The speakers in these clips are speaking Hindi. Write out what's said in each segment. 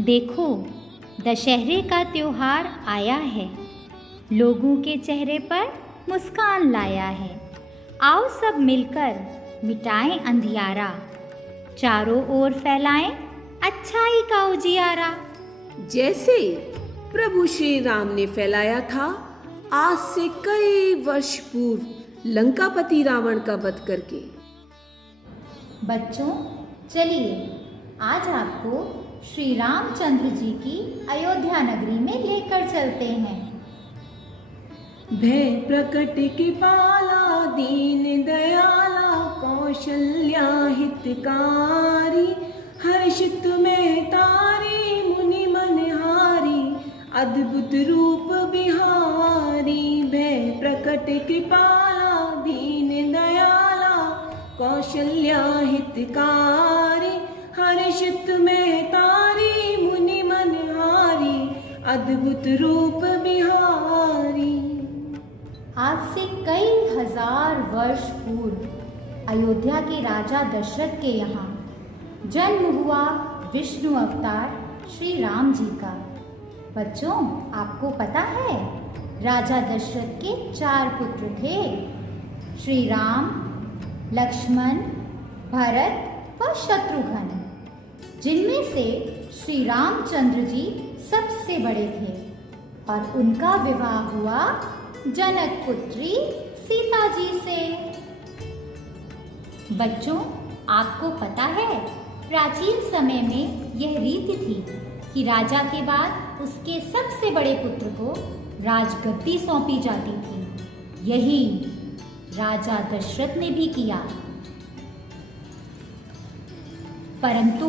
देखो, दशहरे का त्योहार आया है। लोगों के चेहरे पर मुस्कान लाया है। आओ सब मिलकर मिटाएं अंधियारा, चारों ओर फैलाएं अच्छाई का उजियारा। जैसे प्रभु श्री राम ने फैलाया था आज से कई वर्ष पूर्व लंकापति रावण का वध करके। बच्चों, चलिए आज आपको श्री रामचंद्र जी की अयोध्या नगरी में लेकर चलते हैं। भय प्रकट कृपाला दीन दयाला कौशल्या हितकारी, हर्षित में तारी मुनि मनहारी, अद्भुत रूप बिहारी। भय प्रकट कृपाला दीन दयाला कौशल्या हितकारी, हर्षित में तारी मुनि मनहारी, अद्भुत रूप बिहारी। आज से कई हजार वर्ष पूर्व अयोध्या के राजा दशरथ के यहाँ जन्म हुआ विष्णु अवतार श्री राम जी का। बच्चों, आपको पता है राजा दशरथ के 4 पुत्र थे, श्री राम, लक्ष्मण, भरत व शत्रुघ्न, जिनमें से श्री रामचंद्र जी सबसे बड़े थे और उनका विवाह हुआ जनक पुत्री सीता जी से। बच्चों, आपको पता है प्राचीन समय में यह रीति थी कि राजा के बाद उसके सबसे बड़े पुत्र को राजगद्दी सौंपी जाती थी। यही राजा दशरथ ने भी किया, परंतु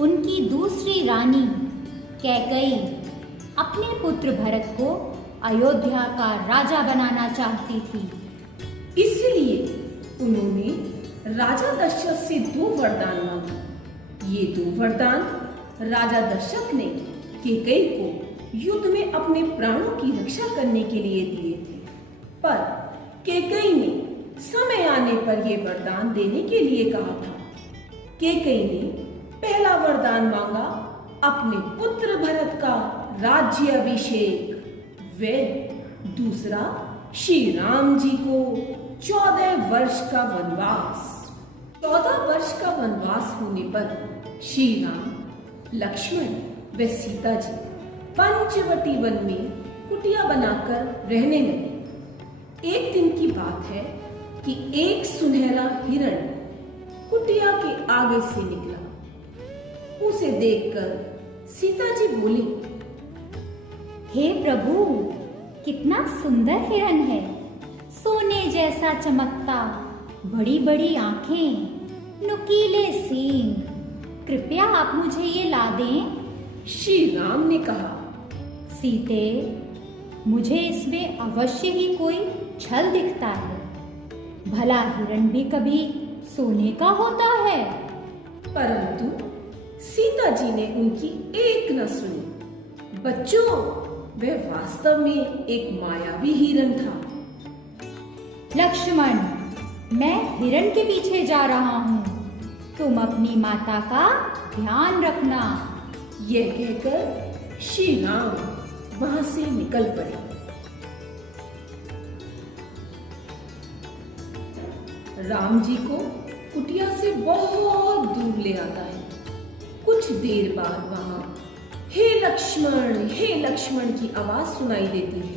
उनकी दूसरी रानी कैकेयी अपने पुत्र भरत को अयोध्या का राजा बनाना चाहती थी। इसलिए उन्होंने राजा दशरथ से 2 वरदान मांगे। ये 2 वरदान राजा दशरथ ने कैकेयी को युद्ध में अपने प्राणों की रक्षा करने के लिए दिए थे, पर कैकेयी ने समय आने पर ये वरदान देने के लिए कहा था। कैकेयी ने पहला वरदान मांगा अपने पुत्र भरत का राज्य अभिषेक, वे दूसरा श्री राम जी को 14 वर्ष का वनवास। 14 वर्ष का वनवास होने पर श्री राम, लक्ष्मण व सीता जी पंचवटी वन में कुटिया बनाकर रहने लगे। एक दिन की बात है कि एक सुनहरा हिरण कुटिया के आगे से निकला। उसे देखकर सीता जी बोली, हे प्रभु, कितना सुंदर हिरण है, सोने जैसा चमकता, बड़ी बड़ी आंखें, नुकीले सींग, कृपया आप मुझे ये ला दें। श्री राम ने कहा, सीते, मुझे इसमें अवश्य ही कोई छल दिखता है। भला हिरण भी कभी सोने का होता है? परंतु सीता जी ने उनकी एक न सुनी। बच्चों, वह वास्तव में एक मायावी हिरण था। लक्ष्मण, मैं हिरण के पीछे जा रहा हूँ, तुम अपनी माता का ध्यान रखना। यह कहकर श्री राम वहां से निकल पड़े। राम जी को कुटिया से बहुत दूर ले आता है। कुछ देर बाद वहां हे लक्ष्मण की आवाज सुनाई देती है।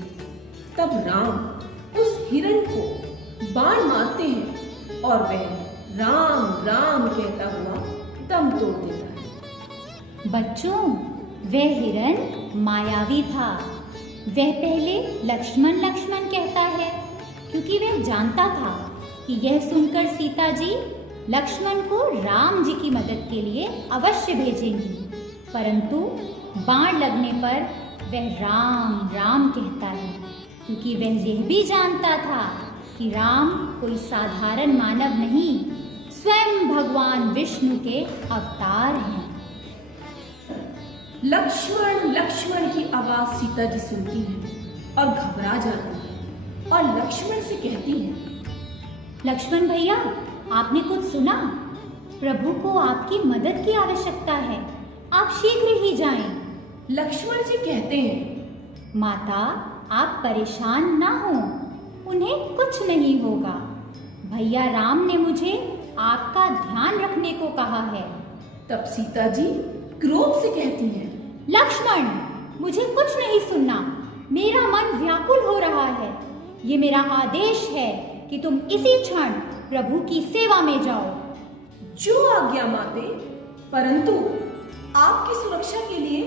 तब राम उस हिरण को बाण मारते हैं और वह राम राम कहता हुआ दम तोड़ देता है। बच्चों, वह हिरण मायावी था। वह पहले लक्ष्मण लक्ष्मण कहता है क्योंकि वह जानता था कि यह सुनकर सीता जी लक्ष्मण को राम जी की मदद के लिए अवश्य भेजेंगी, परंतु बाण लगने पर वह राम राम कहता है क्योंकि वह यह भी जानता था कि राम कोई साधारण मानव नहीं, स्वयं भगवान विष्णु के अवतार हैं। लक्ष्मण की आवाज सीता जी सुनती है और घबरा जाती है और लक्ष्मण से कहती है, लक्ष्मण भैया, आपने कुछ सुना? प्रभु को आपकी मदद की आवश्यकता है, आप शीघ्र ही जाएं। लक्ष्मण जी कहते हैं, माता, आप परेशान ना हो, उन्हें कुछ नहीं होगा। भैया राम ने मुझे आपका ध्यान रखने को कहा है। तब सीता जी क्रोध से कहती हैं, लक्ष्मण, मुझे कुछ नहीं सुनना। मेरा मन व्याकुल हो रहा है। ये मेरा आदेश है कि तुम इसी क्षण प्रभु की सेवा में जाओ। जो आज्ञा माते, परंतु आपकी सुरक्षा के लिए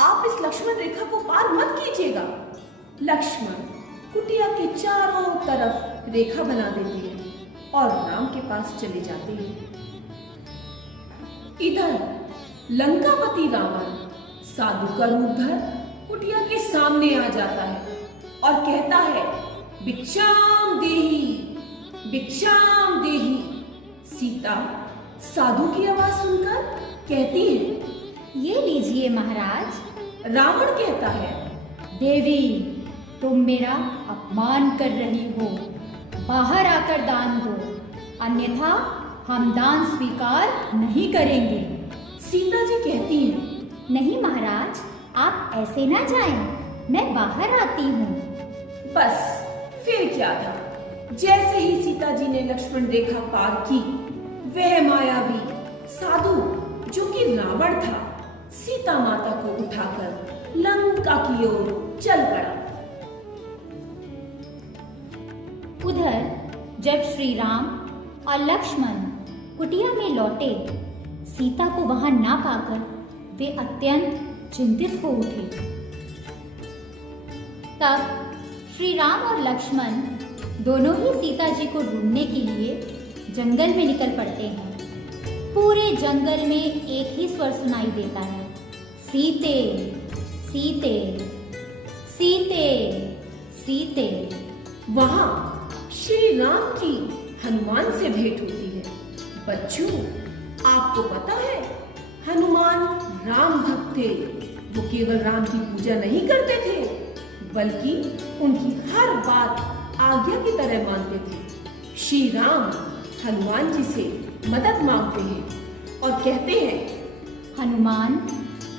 आप इस लक्ष्मण रेखा को पार मत कीजिएगा। लक्ष्मण कुटिया के चारों तरफ रेखा बना देते हैं और राम के पास चले जाते हैं। इधर लंकापति रावण साधु का रूप धर कुटिया के सामने आ जाता है और कहता है, भिक्षाम देहि, भिक्षाम देहि। सीता साधु की आवाज सुनकर कहती है, ये लीजिए महाराज। रावण कहता है, देवी, तुम मेरा अपमान कर रही हो। बाहर आकर दान दो, अन्यथा हम दान स्वीकार नहीं करेंगे। सीता जी कहती हैं, नहीं महाराज, आप ऐसे ना जाएं, मैं बाहर आती हूँ। बस फिर क्या था। जैसे ही सीता जी ने लक्ष्मण रेखा पार की, वह मायावी साधु जो कि रावण था, सीता माता को उठाकर लंका की ओर चल पड़ा। उधर जब श्री राम और लक्ष्मण कुटिया में लौटे, सीता को वहां ना पाकर वे अत्यंत चिंतित हो उठे। तब श्री राम और लक्ष्मण दोनों ही सीता जी को ढूंढने के लिए जंगल में निकल पड़ते हैं। पूरे जंगल में एक ही स्वर सुनाई देता है, सीते, सीते, सीते, सीते। वहां श्री राम की हनुमान से भेंट होती है। बच्चों, आपको पता है हनुमान राम भक्त थे। वो केवल राम की पूजा नहीं करते थे, बल्कि उनकी हर बात आज्ञा की तरह मानते थे। श्री राम हनुमान जी से मदद मांगते हैं और कहते हैं, हनुमान,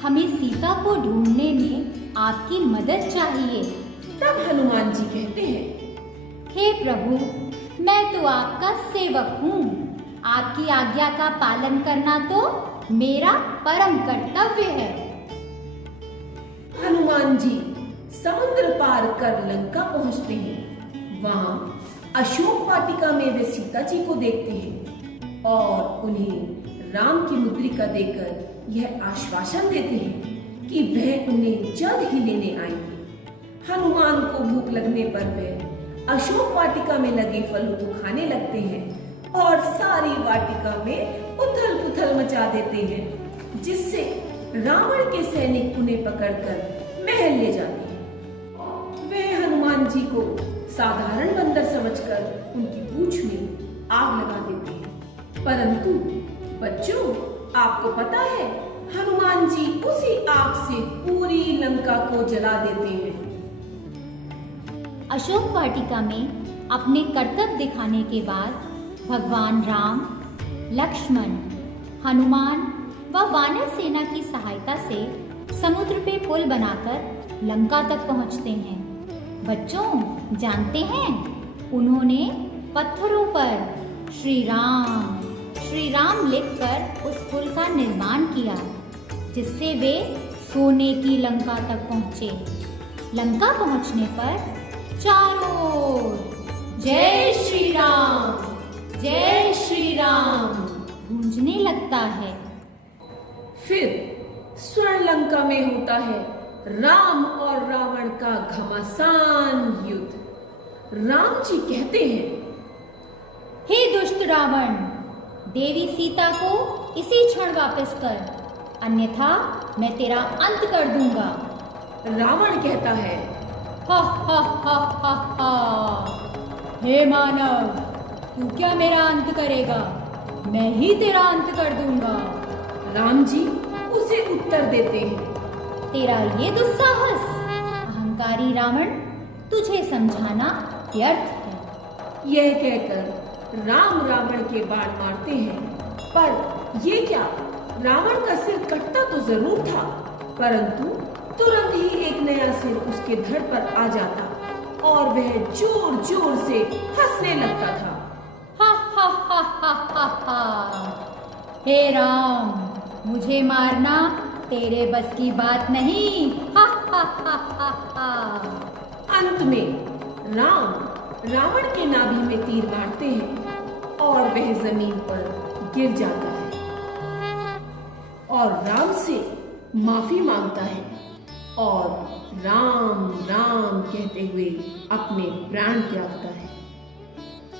हमें सीता को ढूंढने में आपकी मदद चाहिए। तब हनुमान जी कहते हैं, हे प्रभु, मैं तो आपका सेवक हूँ। आपकी आज्ञा का पालन करना तो मेरा परम कर्तव्य है। हनुमान जी समुद्र पार कर लंका पहुंचते हैं। वहां अशोक वाटिका में वे सीता जी को देखते हैं और उन्हें राम की मुद्रिका देकर यह आश्वासन देते हैं कि वह उन्हें जल्द ही लेने आएंगे। हनुमान को भूख लगने पर वे अशोक वाटिका में लगे फलों को खाने लगते हैं और सारी वाटिका में उथल पुथल मचा देते हैं, जिससे रावण के सैनिक उन्हें पकड़कर महल ले जाते हैं। वे हनुमान जी को साधारण बंदर समझकर उनकी पूंछ में आग लगा देते हैं। परंतु बच्चों, आपको पता है हनुमान जी उसी आग से पूरी लंका को जला देते हैं। अशोक वाटिका में अपने कर्तव्य दिखाने के बाद भगवान राम, लक्ष्मण, हनुमान व वानर सेना की सहायता से समुद्र पे पुल बनाकर लंका तक पहुंचते हैं। बच्चों, जानते हैं उन्होंने पत्थरों पर श्री राम लिखकर उस पुल का निर्माण किया, जिससे वे सोने की लंका तक पहुंचे। लंका पहुंचने पर चारों ओर जय श्री राम, जय श्री राम गूंजने लगता है। फिर स्वर्ण लंका में होता है राम और रावण का घमासान युद्ध। राम जी कहते हैं, हे दुष्ट रावण, देवी सीता को इसी क्षण वापस कर, अन्यथा मैं तेरा अंत कर दूंगा। रावण कहता है, हा हा हा हा हा, हे मानव, तू क्या मेरा अंत करेगा? मैं ही तेरा अंत कर दूंगा। राम जी उसे उत्तर देते हैं, तेरा ये दुस्साहस, अहंकारी रावण, तुझे समझाना व्यर्थ है। यह कहकर राम रावण के बाण मारते हैं, पर ये क्या, रावण का सिर कटता तो जरूर था, परंतु तुरंत ही एक नया सिर उसके धड़ पर आ जाता और वह जोर जोर से हंसने लगता था। हा हा हा हा हा हा। हे राम, मुझे मारना तेरे बस की बात नहीं। हा हा हा हा हा। अंत में राम रावण के नाभि में तीर मारते हैं और वह जमीन पर गिर जाता है और राम से माफी मांगता है और राम राम कहते हुए अपने प्राण त्यागता है।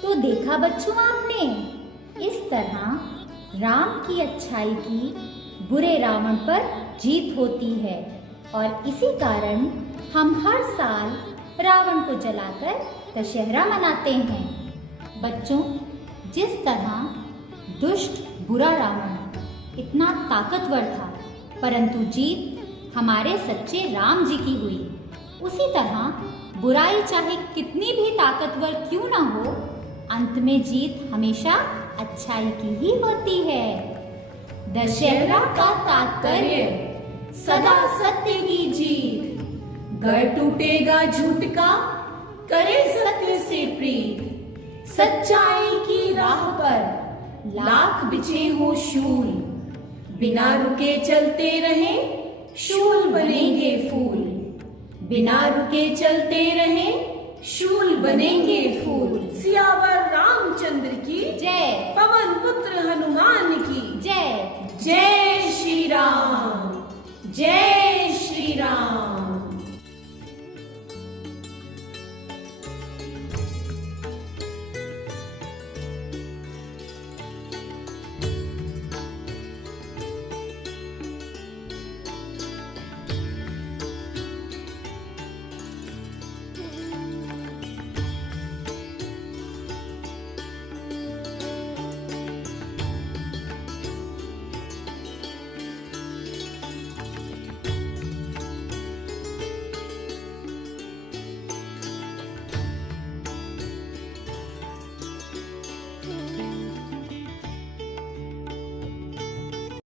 तो देखा बच्चों आपने, इस तरह राम की अच्छाई की बुरे रावण पर जीत होती है और इसी कारण हम हर साल रावण को जलाकर दशहरा मनाते हैं। बच्चों, जिस तरह दुष्ट बुरा रावण इतना ताकतवर था, परंतु जीत हमारे सच्चे राम जी की हुई, उसी तरह बुराई चाहे कितनी भी ताकतवर क्यों ना हो, अंत में जीत हमेशा अच्छाई की ही होती है। दशहरा का तात्पर्य सदा सत्य की जीत। गढ़ टूटेगा झूठ का, करे सत्य से प्रीत। सच्चाई की राह पर लाख बिछे हो शूल, बिना रुके चलते रहे शूल बनेंगे फूल। बिना रुके चलते रहे शूल बनेंगे फूल। सियावर रामचंद्र की जय। पवन पुत्र हनुमान की जय। जय श्री राम। जय